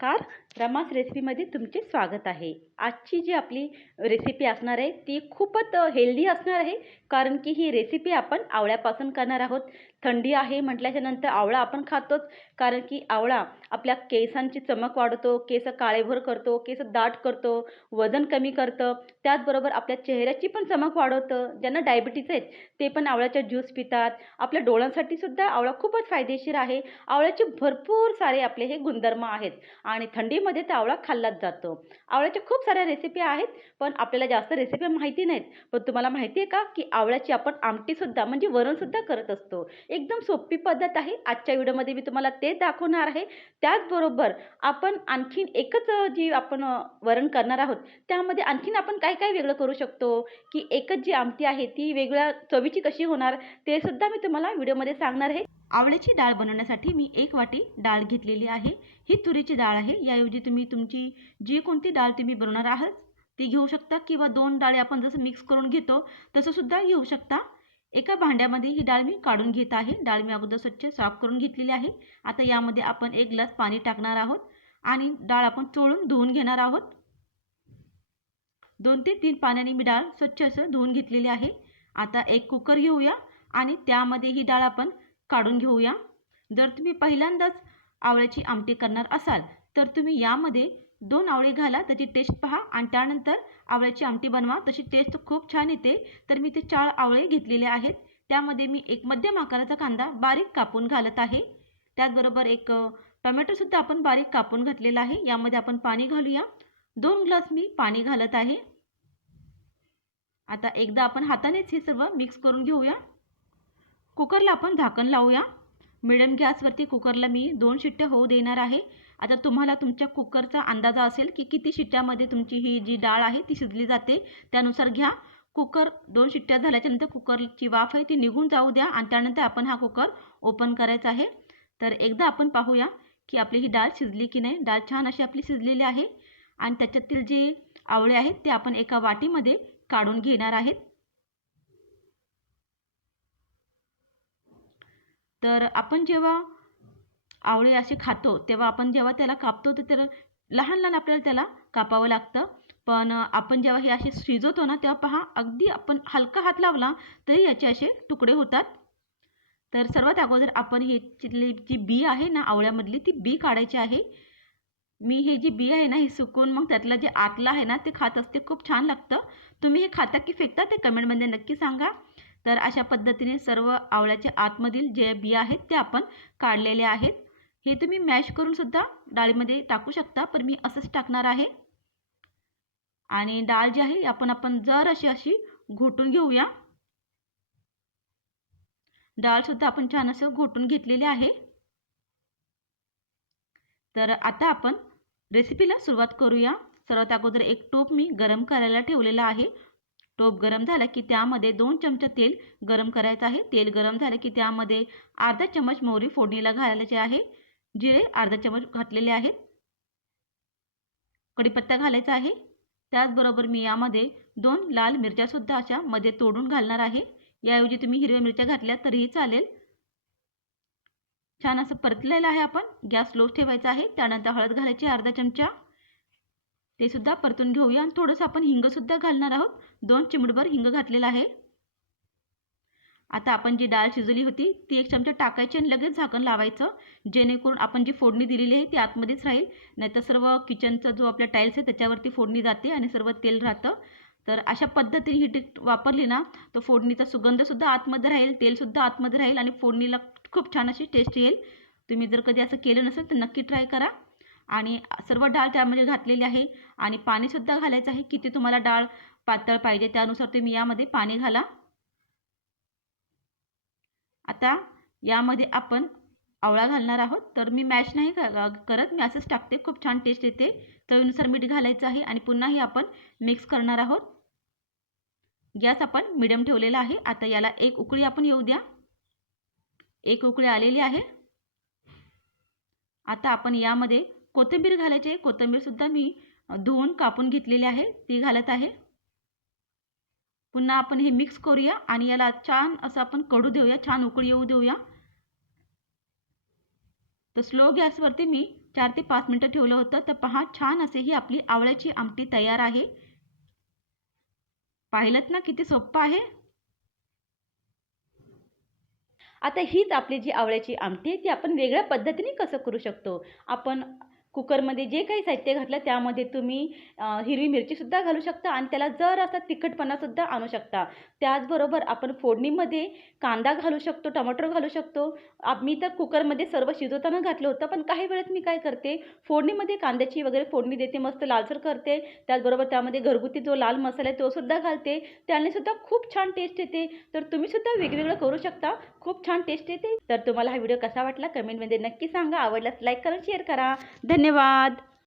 नमस्कार. रमास रेसिपीमध्ये तुमचे स्वागत आहे. आजची जी आपली रेसिपी असणार आहे ती खूपच हेल्दी असणार आहे कारण की ही रेसिपी आपण आवळ्यापासून करणार आहोत. थंडी आहे म्हटल्याच्या नंतर आवळा आपण खातोच. कारण की आवळा आपल्या केसांची चमक वाढवतो केस काळेभोर करतो केस दाट करतो वजन कमी करतं. त्याचबरोबर आपल्या चेहऱ्याची पण चमक वाढवतं. ज्यांना डायबिटीज आहेत ते पण आवळ्याचा ज्यूस पितात. आपल्या डोळ्यांसाठी सुद्धा आवळा खूपच फायदेशीर आहे. आवळ्याचे भरपूर सारे आपले हे गुणधर्म आहेत आणि थंडीमध्ये तर आवळा खाल्लाच जातो. आवळ्याच्या खूप साऱ्या रेसिपी आहेत पण आपल्याला जास्त रेसिपी माहिती नाहीत. पण तुम्हाला माहिती आहे का की आवळ्याची आपण आमटीसुद्धा म्हणजे वरणसुद्धा करत असतो. एकदम सोपी पद्धत आहे. आजच्या व्हिडिओमध्ये मी तुम्हाला ते दाखवणार आहे. त्याचबरोबर आपण आणखीन एकच जी आपण वरण करणार आहोत त्यामध्ये आणखीन आपण काय काय वेगळं करू शकतो? की एकच जी आमटी आहे ती वेगळ्या चवीची कशी होणार? ते सुद्धा मी तुम्हाला व्हिडिओमध्ये सांगणार आहे. आवळ्याची डाळ बनवण्यासाठी मी एक वाटी डाळ घेतलेली आहे. ही तुरीची डाळ आहे. याऐवजी तुम्ही तुमची जी कोणती डाळ तुम्ही बनवणार आहात ती घेऊ शकता किंवा दोन डाळे आपण जसं मिक्स करून घेतो तसंसुद्धा घेऊ शकता. एका भांड्यामध्ये ही डाळ मी काढून घेत आहे. डाळ मी अगोदर स्वच्छ साफ करून घेतलेली आहे. आता यामध्ये आपण एक ग्लास पाणी टाकणार आहोत आणि डाळ आपण चोळून धुवून घेणार आहोत. दोन ते तीन पाण्याने मी डाळ स्वच्छ असं धुवून घेतलेली आहे. आता एक कुकर घेऊया आणि त्यामध्ये ही डाळ आपण काढून घेऊया. जर तुम्ही पहिल्यांदाच आवळ्याची आमटी करणार असाल तर तुम्ही यामध्ये दोन आवळे घाला त्याची टेस्ट पहा आणि त्यानंतर आवळ्याची आमटी बनवा. तशी टेस्ट खूप छान येते. तर मी ते चार आवळे घेतलेले आहेत. त्यामध्ये मी एक मध्यम आकाराचा कांदा बारीक कापून घालत आहे. त्याचबरोबर एक टोमॅटोसुद्धा आपण बारीक कापून घातलेला आहे. यामध्ये आपण पाणी घालूया. दोन ग्लास मी पाणी घालत आहे. आता एकदा आपण हातानेच हे सर्व मिक्स करून घेऊया. कुकरला आपण झाकण लावूया. मिडियम गॅसवरती कुकरला मी दोन शिट्ट्या होऊ देणार आहे. आता तुम्हाला तुमच्या कुकरचा अंदाजा असेल की किती शिट्ट्यामध्ये तुमची ही जी डाळ आहे ती शिजली जाते. त्यानुसार घ्या. कुकर दोन शिट्ट्या झाल्याच्यानंतर कुकरची वाफ आहे ती निघून जाऊ द्या आणि त्यानंतर आपण हा कुकर ओपन करायचा आहे. तर एकदा आपण पाहूया की आपली ही डाळ शिजली की नाही. डाळ छान अशी आपली शिजलेली आहे. आणि त्याच्यातील जे आवळे आहेत ते आपण एका वाटीमध्ये काढून घेणार आहेत. तर आपण जेव्हा आवळे असे खातो तेव्हा आपण जेव्हा त्याला कापतो तर त्याला लहान लहान आपल्याला त्याला कापावं लागतं. पण आपण जेव्हा हे असे शिजवतो ना तेव्हा पहा अगदी आपण हलका हात लावला तरी याचे असे तुकडे होतात. तर सर्वात अगोदर आपण हे जी बी आहे ना आवळ्यामधली ती बी काढायची आहे. मी हे जी बी आहे ना हे सुकून मग त्यातलं जे आतलं आहे ना ते खात असते खूप छान लागतं. तुम्ही हे खाता की फेकता ते कमेंटमध्ये नक्की सांगा. तर अशा पद्धतीने सर्व आवळ्याच्या आतमधील जे बिया आहेत ते आपण काढलेले आहेत. हे तुम्ही मॅश करून सुद्धा डाळीमध्ये टाकू शकता पण मी असंच टाकणार आहे. आणि डाळ जी आहे आपण आपण जर अशी अशी घोटून घेऊया. डाळसुद्धा आपण छान असं घोटून घेतलेली आहे. तर आता आपण रेसिपीला सुरुवात करूया. सर्वात अगोदर एक टोप मी गरम करायला ठेवलेला आहे. टोप गरम झाला की त्यामध्ये दोन चमचे तेल गरम करायचं आहे. तेल गरम झालं की त्यामध्ये अर्धा चमच मोहरी फोडणीला घालायचे आहे जिरे अर्धा चमच घातलेले आहेत. कढीपत्ता घालायचा आहे. त्याचबरोबर मी यामध्ये दोन लाल मिरच्यासुद्धा अशा मध्ये तोडून घालणार आहे. याऐवजी तुम्ही हिरव्या मिरच्या घातल्या तरीही चालेल. छान असं परतलेलं आहे आपण. गॅस लो ठेवायचा आहे. त्यानंतर हळद घालायची अर्धा चमचा. ते सुद्धा परतून घेऊया आणि थोडंसं आपण हिंगसुद्धा घालणार आहोत. दोन चिमडभर हिंग घातलेला आहे. आता आपण जी डाळ शिजवली होती ती एक चमचा टाकायची आणि लगेच झाकण लावायचं जेणेकरून आपण जी फोडणी दिलेली आहे ती आतमध्येच राहील. नाहीतर सर्व किचनचा जो आपल्या टाईल्स आहे त्याच्यावरती फोडणी जाते आणि सर्व तेल राहतं. तर अशा पद्धतीने ही टिक वापरली ना तर फोडणीचा सुगंधसुद्धा आतमध्ये राहील तेलसुद्धा आतमध्ये राहील आणि फोडणीला खूप छान अशी टेस्ट येईल. तुम्ही जर कधी असं केलं नसेल तर नक्की ट्राय करा. आणि सर्व डाळ त्यामध्ये घातलेली आहे. आणि पाणीसुद्धा घालायचं आहे. किती तुम्हाला डाळ पातळ पाहिजे त्यानुसार तुम्ही यामध्ये पाणी घाला. आता यामध्ये आपण आवळा घालणार आहोत. तर मी मॅश नाही करत. मी असंच टाकते. खूप छान टेस्ट येते. चवीनुसार मीठ घालायचं आहे. आणि पुन्हाही आपण मिक्स करणार आहोत. गॅस आपण मिडियम ठेवलेला आहे. आता याला एक उकळी आपण येऊ द्या. एक उकळी आलेली आहे. आता आपण यामध्ये कोथिंबीर घालायची आहे. कोथिंबीरसुद्धा मी धुवून कापून घेतलेली आहे. ती घालत आहे. पुन्हा आपण हे मिक्स करूया आणि याला छान असं आपण कडू देऊया. छान उकळी येऊ देऊया. तर स्लो गॅसवरती मी चार ते पाच मिनटं ठेवलं होतं. तर पहा छान असे ही आपली आवळ्याची आमटी तयार आहे. पाहिलं ना किती सोप्पं आहे? आता हीच आपली जी आवळ्याची आमटी आहे ती आपण वेगळ्या पद्धतीने कसं करू शकतो? आपण कुकरमध्ये जे काही साहित्य घातलं त्यामध्ये तुम्ही हिरवी मिरचीसुद्धा घालू शकता आणि त्याला जर असा तिखटपणासुद्धा आणू शकता. त्याचबरोबर आपण फोडणीमध्ये कांदा घालू शकतो टमाटर घालू शकतो. मी तर कुकरमध्ये सर्व शिजवताना घातलं होतं पण काही वेळेत मी काय करते फोडणीमध्ये कांद्याची वगैरे फोडणी देते मस्त लालसर करते. त्याचबरोबर त्यामध्ये घरगुती जो लाल मसाला आहे तो सुद्धा घालते. त्याने सुद्धा खूप छान टेस्ट येते. तर तुम्ही सुद्धा वेगवेगळं करू शकता. खूप छान टेस्ट येते. तर तुम्हाला हा व्हिडिओ कसा वाटला कमेंटमध्ये नक्की सांगा. आवडल्यास लाईक करा शेअर करा. धन्यवाद.